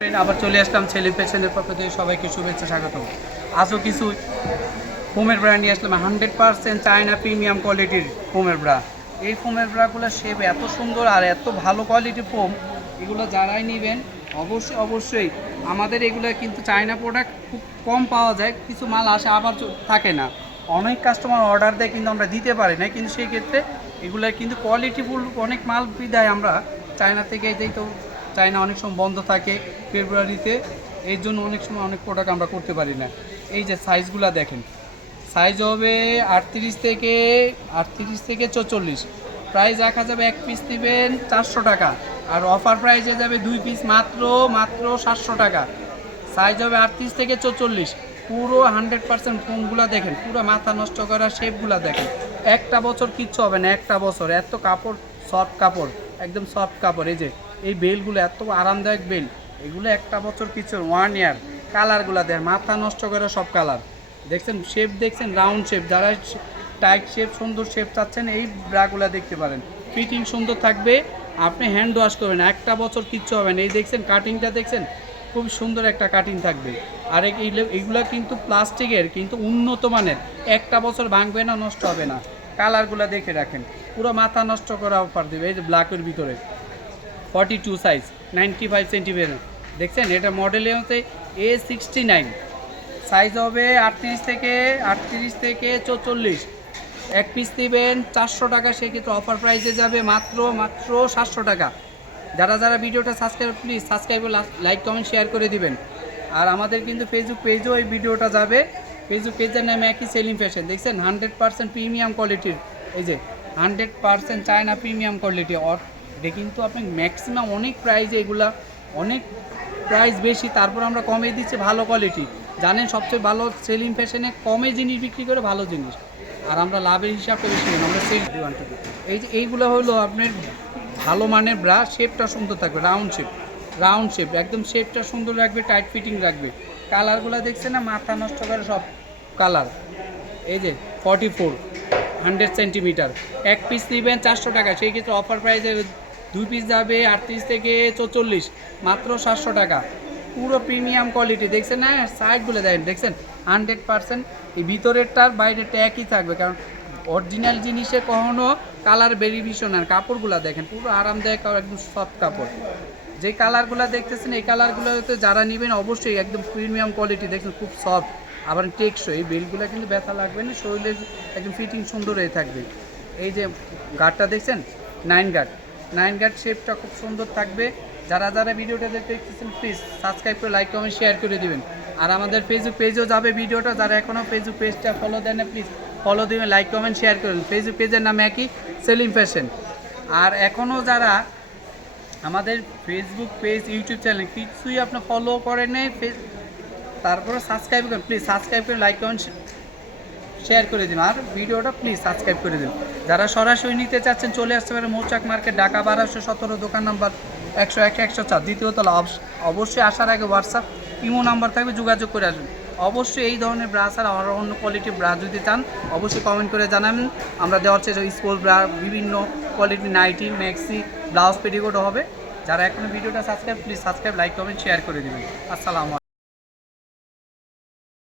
আবার চলে আসলাম সেলিম ফ্যাশনের পক্ষ থেকে সবাইকে শুভেচ্ছা স্বাগতম। আজও কিছু ফোমের ব্রা নিয়ে আসলাম 100% চায়না প্রিমিয়াম কোয়ালিটির ফোমের ব্রা। এই ফোমের ব্রাগুলো শেপ এত সুন্দর আর এত ভালো কোয়ালিটির ফোম, এগুলো যারাই নেবেন অবশ্যই আমাদের এগুলো কিন্তু চায়না প্রোডাক্ট খুব কম পাওয়া যায়, কিছু মাল আসে আবার থাকে না, অনেক কাস্টমার অর্ডার দেয় কিন্তু আমরা দিতে পারি না, কিন্তু সেই ক্ষেত্রে এগুলো কিন্তু কোয়ালিটিফুল অনেক মাল বিদায় আমরা চায়না থেকে এই তো চায়না অনেক সময় বন্ধ থাকে ফেব্রুয়ারিতে, এই জন্য অনেক সময় অনেক প্রোডাক্ট আমরা করতে পারি না। এই যে সাইজগুলো দেখেন, সাইজ হবে 38 থেকে 44, প্রাইস রাখা যাবে এক পিস নেবেন 400 টাকা, আর অফার প্রাইসে যাবে 2 পিস মাত্র 700 টাকা। সাইজ হবে 38 থেকে 44, পুরো 100% ফোনগুলো দেখেন, পুরো মাথা নষ্ট করা শেপগুলো দেখেন, একটা বছর কিচ্ছু হবে না, একটা বছর। এত কাপড় সফট কাপড়, একদম সফট কাপড়। এই যে এই বেলগুলো এত আরামদায়ক বেল, এগুলো একটা বছর কিছু 1 ইয়ার। কালারগুলো দেন, মাথা নষ্ট করে সব কালার দেখছেন, শেপ দেখছেন রাউন্ড শেপ, যারা টাইট শেপ সুন্দর শেপ চাচ্ছেন এই ব্রাগুলো দেখতে পারেন, ফিটিং সুন্দর থাকবে, আপনি হ্যান্ড ওয়াশ করবেন, একটা বছর কিচ্ছু হবে না। এই দেখছেন কাটিংটা দেখছেন, খুব সুন্দর একটা কাটিং থাকবে। আর এইগুলো কিন্তু প্লাস্টিকের, কিন্তু উন্নত মানের, একটা বছর ভাঙবে না, নষ্ট হবে না। কালারগুলো দেখে রাখেন, পুরো মাথা নষ্ট করা অফার দেবে। এই যে ব্ল্যাকের ভিতরে 42 সাইজ, 95 সেন্টিমিটার দেখছেন, এটা মডেলে হচ্ছে A69, সাইজ হবে 38 থেকে 44, এক পিস নেবেন 400 টাকা, সেক্ষেত্রে অফার প্রাইসে যাবে মাত্র 700 টাকা। যারা ভিডিওটা please subscribe, like comment share করে দিবেন। আর আমাদের কিন্তু ফেসবুক পেজেও এই ভিডিওটা যাবে, ফেসবুক পেজের নামে একই সেলিম ফ্যাশন। দেখছেন 100% প্রিমিয়াম কোয়ালিটির, এই যে 100% চায়না প্রিমিয়াম কোয়ালিটি। এটা কিন্তু আপনি ম্যাক্সিমাম অনেক প্রাইসে, এগুলা অনেক প্রাইস বেশি, তারপর আমরা কমে দিচ্ছি ভালো কোয়ালিটি। জানেন সবচেয়ে ভালো সেলিম ফ্যাশনে কমে জিনিস বিক্রি করে, ভালো জিনিস, আর আমরা লাভের হিসাবটা বেশি নেই, আমরা সেল দিওয়ান থেকে। এই যে এইগুলো হলো আপনার ভালো মানের ব্রা, শেপটা সুন্দর থাকবে, রাউন্ড শেপ একদম, শেপটা সুন্দর রাখবে, টাইট ফিটিং রাখবে। কালারগুলো দেখছেন না, মাথা নষ্ট করে সব কালার। এই যে 44 100 সেন্টিমিটার, এক পিস নেবেন 400 টাকা, সেই ক্ষেত্রে অফার প্রাইসে 2 পিস যাবে 38 থেকে 44, মাত্র 700 টাকা। পুরো প্রিমিয়াম কোয়ালিটি দেখছেন না, সাইডগুলো দেখছেন 100%। এই ভিতরেরটার বাইরেরটা একই থাকবে, কারণ অরিজিনাল জিনিসে কখনো কালার ভেরিয়েশন, আর কাপড়গুলো দেখেন পুরো আরামদায়ক, একদম সফট কাপড়। যে কালারগুলো দেখতেছেন এই কালারগুলোতে যারা নেবেন অবশ্যই একদম প্রিমিয়াম কোয়ালিটি, দেখছেন খুব সফট, আবার টেকসই। এই বেলগুলো কিন্তু ব্যথা লাগবে না, শরীরের একদম ফিটিং সুন্দর হয়ে থাকবে। এই যে গার্ডটা দেখছেন, 9 গার্ড শেপটা খুব সুন্দর থাকবে। যারা ভিডিওটা দেখতেছেন প্লিজ সাবস্ক্রাইব করে লাইক কমেন্ট শেয়ার করে দিবেন। আর আমাদের ফেসবুক পেজেও যাবে ভিডিওটা, যারা এখনও ফেসবুক পেজটা ফলো দেন না প্লিজ ফলো দিবেন, লাইক কমেন্ট শেয়ার করবেন। ফেসবুক পেজের নাম একই সেলিম ফ্যাশন। আর এখনও যারা আমাদের ফেসবুক পেজ ইউটিউব চ্যানেল কিছুই আপনার ফলো করেন নেই, তারপরে সাবস্ক্রাইব করেন, প্লিজ সাবস্ক্রাইব করে লাইক কমেন্ট শেয়ার করে দিন, আর ভিডিওটা প্লিজ সাবস্ক্রাইব করে দিন। যারা সরাসরি নিতে চাচ্ছেন চলে আসতে পারেন মৌচাক মার্কেট, ঢাকা 1217, দোকান নাম্বার 101 104, দ্বিতীয় তলা। অবশ্যই আসার আগে হোয়াটসঅ্যাপ ইমো নাম্বার থাকবে, যোগাযোগ করে আসবেন। অবশ্যই এই ধরনের ব্রা ছাড়া আর অন্য কোয়ালিটির ব্রা যদি চান অবশ্যই কমেন্ট করে জানাবেন, আমরা দেওয়ার চেষ্টা। স্পোর্ট ব্রা, বিভিন্ন কোয়ালিটির নাইটি, ম্যাক্সি, ব্লাউজ, পেটিকোটও হবে। যারা এখনও ভিডিওটা please subscribe, like comment share করে দেবেন। আসসালামু আলাইকুম।